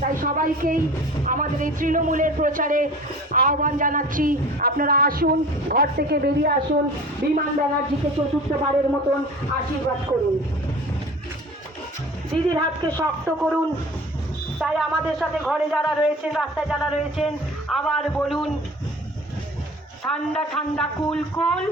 তাই সবাইকেই আমাদের এই তৃণমূলের প্রচারে আহ্বান জানাচ্ছি, আপনারা আসুন, ঘর থেকে বেরিয়ে আসুন, বিমান ব্যানার্জিকে চতুর্থবারের মতন আশীর্বাদ করুন, দিদির হাতকে শক্ত করুন। তাই আমাদের সাথে ঘরে যারা রয়েছেন, রাস্তায় যারা রয়েছেন, আবার বলুন ঠান্ডা ঠান্ডা কুল কুল,